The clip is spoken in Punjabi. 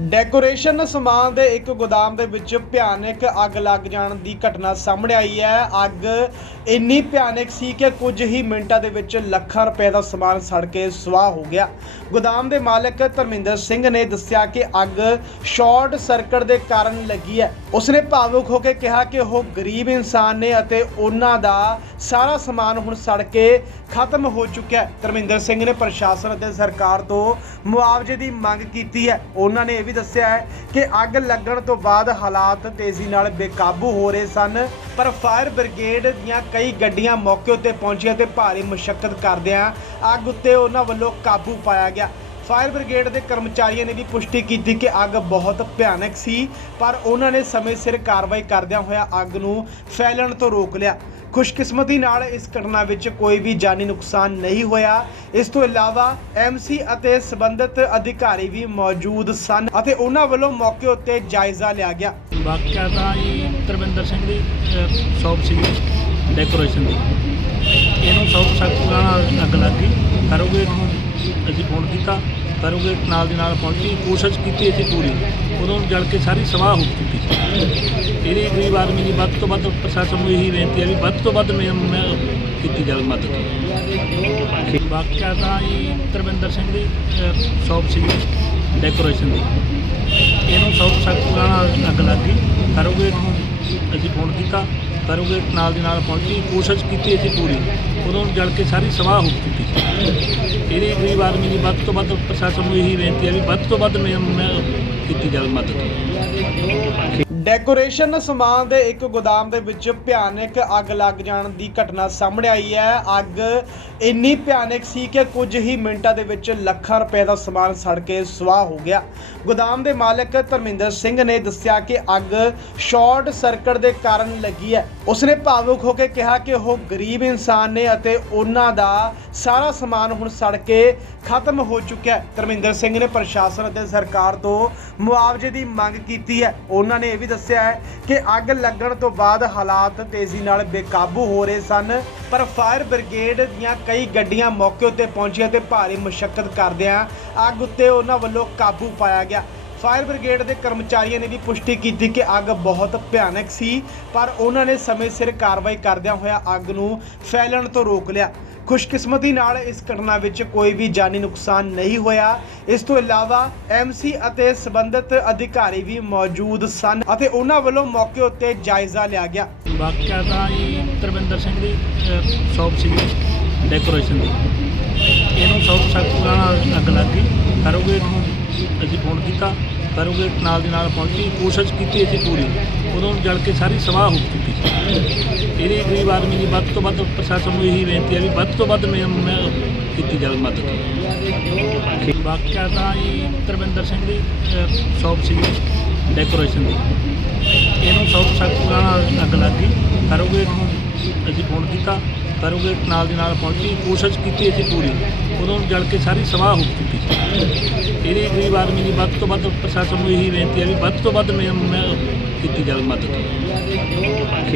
ਡੈਕੋਰੇਸ਼ਨ ਸਮਾਨ ਦੇ ਇੱਕ ਗੋਦਾਮ ਦੇ ਵਿੱਚ ਭਿਆਨਕ ਅੱਗ ਲੱਗ ਜਾਣ ਦੀ ਘਟਨਾ ਸਾਹਮਣੇ ਆਈ ਹੈ। ਅੱਗ ਇੰਨੀ ਭਿਆਨਕ ਸੀ ਕਿ ਕੁਝ ਹੀ ਮਿੰਟਾਂ ਦੇ ਵਿੱਚ ਲੱਖਾਂ ਰੁਪਏ ਦਾ ਸਮਾਨ ਸੜ ਕੇ ਸੁਆਹ ਹੋ ਗਿਆ। ਗੋਦਾਮ ਦੇ ਮਾਲਕ ਧਰਮਿੰਦਰ ਸਿੰਘ ਨੇ ਦੱਸਿਆ ਕਿ ਅੱਗ ਸ਼ਾਰਟ ਸਰਕਟ ਦੇ ਕਾਰਨ ਲੱਗੀ ਹੈ। ਉਸਨੇ ਭਾਵੁਕ ਹੋ ਕੇ ਕਿਹਾ ਕਿ ਉਹ ਗਰੀਬ ਇਨਸਾਨ ਨੇ ਅਤੇ ਉਹਨਾਂ ਦਾ ਸਾਰਾ ਸਮਾਨ ਹੁਣ ਸੜ ਕੇ ਖਤਮ ਹੋ ਚੁੱਕਿਆ ਹੈ। ਧਰਮਿੰਦਰ ਸਿੰਘ ਨੇ ਪ੍ਰਸ਼ਾਸਨ ਅਤੇ ਸਰਕਾਰ ਤੋਂ ਮੁਆਵਜ਼ੇ ਦੀ ਮੰਗ ਕੀਤੀ ਹੈ। ਉਹਨਾਂ ਨੇ ਵੀ ਦੱਸਿਆ ਹੈ ਕਿ ਅੱਗ ਲੱਗਣ ਤੋਂ ਬਾਅਦ ਹਾਲਾਤ ਤੇਜ਼ੀ ਨਾਲ ਬੇਕਾਬੂ ਹੋ ਰਹੇ ਸਨ, ਪਰ ਫਾਇਰ ਬ੍ਰਿਗੇਡ ਦੀਆਂ ਕਈ ਗੱਡੀਆਂ ਮੌਕੇ ਉੱਤੇ ਪਹੁੰਚੀਆਂ ਤੇ ਭਾਰੀ ਮੁਸ਼ਕਲ ਕਰਦਿਆਂ ਅੱਗ ਉੱਤੇ ਉਹਨਾਂ ਵੱਲੋਂ ਕਾਬੂ ਪਾਇਆ ਗਿਆ। ਫਾਇਰ ਬ੍ਰਿਗੇਡ ਦੇ ਕਰਮਚਾਰੀਆਂ ਨੇ ਵੀ ਪੁਸ਼ਟੀ ਕੀਤੀ ਕਿ ਅੱਗ ਬਹੁਤ ਭਿਆਨਕ ਸੀ, ਪਰ ਉਹਨਾਂ ਨੇ ਸਮੇਂ ਸਿਰ ਕਾਰਵਾਈ ਕਰਦਿਆਂ ਹੋਇਆ ਅੱਗ ਨੂੰ ਫੈਲਣ ਤੋਂ ਰੋਕ ਲਿਆ। ਖੁਸ਼ਕਿਸਮਤੀ ਨਾਲ ਇਸ ਘਟਨਾ ਵਿੱਚ ਕੋਈ ਵੀ ਜਾਨੀ ਨੁਕਸਾਨ ਨਹੀਂ ਹੋਇਆ। ਇਸ ਤੋਂ ਇਲਾਵਾ ਐਮਸੀ ਅਤੇ ਸਬੰਧਤ ਅਧਿਕਾਰੀ ਵੀ ਮੌਜੂਦ ਸਨ ਅਤੇ ਉਹਨਾਂ ਵੱਲੋਂ ਮੌਕੇ ਉੱਤੇ ਜਾਇਜ਼ਾ ਲਿਆ ਗਿਆ। ਵਾਕਿਆ ਤਾਂ ਜੀ ਤਰਵਿੰਦਰ ਸਿੰਘ ਦੀ ਸ਼ੌਪ ਸੀ ਡੈਕੋਰੇਸ਼ਨ ਦੀ। ਇਹਨੂੰ ਸੌ ਸਖਤ ਨਾਲ ਅੱਗ ਲੱਗ ਗਈ। ਕਰੋਗੇ ਅਸੀਂ ਫੋਨ ਕੀਤਾ। ਕਰੋਗੇ ਨਾਲ ਦੇ ਨਾਲ ਪਹੁੰਚੀ, ਕੋਸ਼ਿਸ਼ ਕੀਤੀ ਅਸੀਂ ਪੂਰੀ। ਉਦੋਂ ਜਲ ਕੇ ਸਾਰੀ ਸਵਾਹ ਹੋ ਚੁੱਕੀ ਸੀ। ਇਹਦੇ ਗਰੀਬ ਆਦਮੀ ਦੀ ਵੱਧ ਤੋਂ ਵੱਧ ਪ੍ਰਸ਼ਾਸਨ ਨੂੰ ਇਹੀ ਬੇਨਤੀ ਹੈ ਵੀ ਵੱਧ ਤੋਂ ਵੱਧ ਮੈਂ ਮੈਂ ਕੀਤੀ ਜਾਵੇ ਮਦਦ। ਵਾਕਿਆ ਤਾਂ ਜੀ ਤਰਵਿੰਦਰ ਸਿੰਘ ਦੀ ਸ਼ੌਪ ਸੀ ਡੈਕੋਰੇਸ਼ਨ ਦੀ। ਇਹਨੂੰ ਸੌ ਸਖਤ ਨਾਲ ਅੱਗ ਲੱਗ ਗਈ। ਕਰੋਗੇ ਇਹਨੂੰ ਅਸੀਂ ਫੋਨ ਕੀਤਾ, ਕਰੋਗੇ ਨਾਲ ਦੇ ਨਾਲ ਪਹੁੰਚੀ, ਕੋਸ਼ਿਸ਼ ਕੀਤੀ ਅਸੀਂ ਪੂਰੀ। ਉਦੋਂ ਜਲ ਕੇ ਸਾਰੀ ਸਵਾਹ ਹੋ ਚੁੱਕੀ ਸੀ। ਇਹਦੇ ਗਰੀਬ ਆਦਮੀ ਦੀ ਵੱਧ ਤੋਂ ਵੱਧ ਪ੍ਰਸ਼ਾਸਨ ਨੂੰ ਇਹੀ ਬੇਨਤੀ ਹੈ ਵੀ ਵੱਧ ਤੋਂ ਵੱਧ ਨਿਯਮ ਕੀਤੀ ਜਾਵੇ ਮਦਦ। ਡੈਕੋਰੇਸ਼ਨ ਸਮਾਨ ਦੇ ਇੱਕ ਗੋਦਾਮ ਦੇ ਵਿੱਚ ਭਿਆਨਕ ਅੱਗ ਲੱਗ ਜਾਣ ਦੀ ਘਟਨਾ ਸਾਹਮਣੇ ਆਈ ਹੈ। ਅੱਗ ਇੰਨੀ ਭਿਆਨਕ ਸੀ ਕਿ ਕੁਝ ਹੀ ਮਿੰਟਾਂ ਦੇ ਵਿੱਚ ਲੱਖਾਂ ਰੁਪਏ ਦਾ ਸਮਾਨ ਸੜ ਕੇ ਸੁਆਹ ਹੋ ਗਿਆ। ਗੋਦਾਮ ਦੇ ਮਾਲਕ ਧਰਮਿੰਦਰ ਸਿੰਘ ਨੇ ਦੱਸਿਆ ਕਿ ਅੱਗ ਸ਼ਾਰਟ ਸਰਕਟ ਦੇ ਕਾਰਨ ਲੱਗੀ ਹੈ। ਉਸਨੇ ਭਾਵੁਕ ਹੋ ਕੇ ਕਿਹਾ ਕਿ ਉਹ ਗਰੀਬ ਇਨਸਾਨ ਨੇ ਅਤੇ ਉਹਨਾਂ ਦਾ ਸਾਰਾ ਸਮਾਨ ਹੁਣ ਸੜ ਕੇ ਖਤਮ ਹੋ ਚੁੱਕਿਆ ਹੈ। ਧਰਮਿੰਦਰ ਸਿੰਘ ਨੇ ਪ੍ਰਸ਼ਾਸਨ ਅਤੇ ਸਰਕਾਰ ਤੋਂ ਮੁਆਵਜ਼ੇ ਦੀ ਮੰਗ ਕੀਤੀ ਹੈ। ਉਹਨਾਂ ਨੇ ਇਹ ਵੀ ਦੱਸਿਆ ਹੈ ਕਿ ਅੱਗ ਲੱਗਣ ਤੋਂ ਬਾਅਦ ਹਾਲਾਤ ਤੇਜ਼ੀ ਨਾਲ ਬੇਕਾਬੂ ਹੋ ਰਹੇ ਸਨ, ਪਰ ਫਾਇਰ ਬ੍ਰਿਗੇਡ ਦੀਆਂ ਕਈ ਗੱਡੀਆਂ ਮੌਕੇ ਉੱਤੇ ਪਹੁੰਚੀਆਂ ਤੇ ਭਾਰੀ ਮੁਸ਼ਕਲ ਕਰਦਿਆਂ ਅੱਗ ਉੱਤੇ ਉਹਨਾਂ ਵੱਲੋਂ ਕਾਬੂ ਪਾਇਆ ਗਿਆ। ਫਾਇਰ ਬ੍ਰਿਗੇਡ ਦੇ ਕਰਮਚਾਰੀਆਂ ਨੇ ਵੀ ਪੁਸ਼ਟੀ ਕੀਤੀ ਕਿ ਅੱਗ ਬਹੁਤ ਭਿਆਨਕ ਸੀ, ਪਰ ਉਹਨਾਂ ਨੇ ਸਮੇਂ ਸਿਰ ਕਾਰਵਾਈ ਕਰਦਿਆਂ ਹੋਇਆ ਅੱਗ ਨੂੰ ਫੈਲਣ ਤੋਂ ਰੋਕ ਲਿਆ। ਖੁਸ਼ਕਿਸਮਤੀ ਨਾਲ ਇਸ ਘਟਨਾ ਵਿੱਚ ਕੋਈ ਵੀ ਜਾਨੀ ਨੁਕਸਾਨ ਨਹੀਂ ਹੋਇਆ। ਇਸ ਤੋਂ ਇਲਾਵਾ ਐਮਸੀ ਅਤੇ ਸਬੰਧਤ ਅਧਿਕਾਰੀ ਵੀ ਮੌਜੂਦ ਸਨ ਅਤੇ ਉਹਨਾਂ ਵੱਲੋਂ ਮੌਕੇ ਉੱਤੇ ਜਾਇਜ਼ਾ ਲਿਆ ਗਿਆ। ਵਾਕਿਆ ਤਾਂ ਜੀ ਤਰਵਿੰਦਰ ਸਿੰਘ ਦੀ ਸ਼ੌਪ ਸੀ ਡੈਕੋਰੇਸ਼ਨ ਦੀ। ਇਹਨੂੰ ਸੌ ਸਖਤ ਨਾਲ ਅੱਗ ਲੱਗ ਗਈ। ਕਰੋਗੇ ਇਹਨੂੰ ਅਸੀਂ ਫੋਨ ਕੀਤਾ। ਕਰੋਗੇ, ਨਾਲ ਦੀ ਨਾਲ ਪਹੁੰਚੀ, ਕੋਸ਼ਿਸ਼ ਕੀਤੀ ਅਸੀਂ ਪੂਰੀ। ਉਦੋਂ ਜਲ ਕੇ ਸਾਰੀ ਸਵਾਹ ਹੋ ਚੁੱਕੀ ਸੀ। ਇਹਦੇ ਗਰੀਬ ਆਦਮੀ ਦੀ ਵੱਧ ਤੋਂ ਵੱਧ ਪ੍ਰਸ਼ਾਸਨ ਨੂੰ ਇਹੀ ਬੇਨਤੀ ਹੈ ਵੀ ਵੱਧ ਤੋਂ ਵੱਧ ਮੈਂ ਮੈਂ ਕੀਤੀ ਜਾਵੇ ਮਦਦ। ਵਾਕਿਆ ਤਾਂ ਜੀ ਤਰਵਿੰਦਰ ਸਿੰਘ ਦੀ ਸ਼ੌਪ ਸੀ ਡੈਕੋਰੇਸ਼ਨ ਦੀ। ਇਹਨੂੰ ਸੌ ਸਖਤ ਨਾਲ ਅੱਗ ਲੱਗ ਗਈ। ਕਰੋਗੇ ਇਹਨੂੰ ਅਸੀਂ ਫੋਨ ਕੀਤਾ। ਕਰੋਗੇ ਨਾਲ ਦੀ ਨਾਲ ਪਹੁੰਚੀ। ਕੋਸ਼ਿਸ਼ ਕੀਤੀ ਅਸੀਂ ਪੂਰੀ। ਉਦੋਂ ਜਲ ਕੇ ਸਾਰੀ ਸਵਾਹ ਹੋ ਚੁੱਕੀ ਸੀ। ਆਦਮੀ ਦੀ ਵੱਧ ਤੋਂ ਵੱਧ ਪ੍ਰਸ਼ਾਸਨ ਨੂੰ ਇਹੀ ਬੇਨਤੀ ਹੈ ਵੀ ਵੱਧ ਤੋਂ ਵੱਧ ਮੈਂ ਮੈਂ ਕੀਤੀ ਜਾਵੇ ਮਦਦ।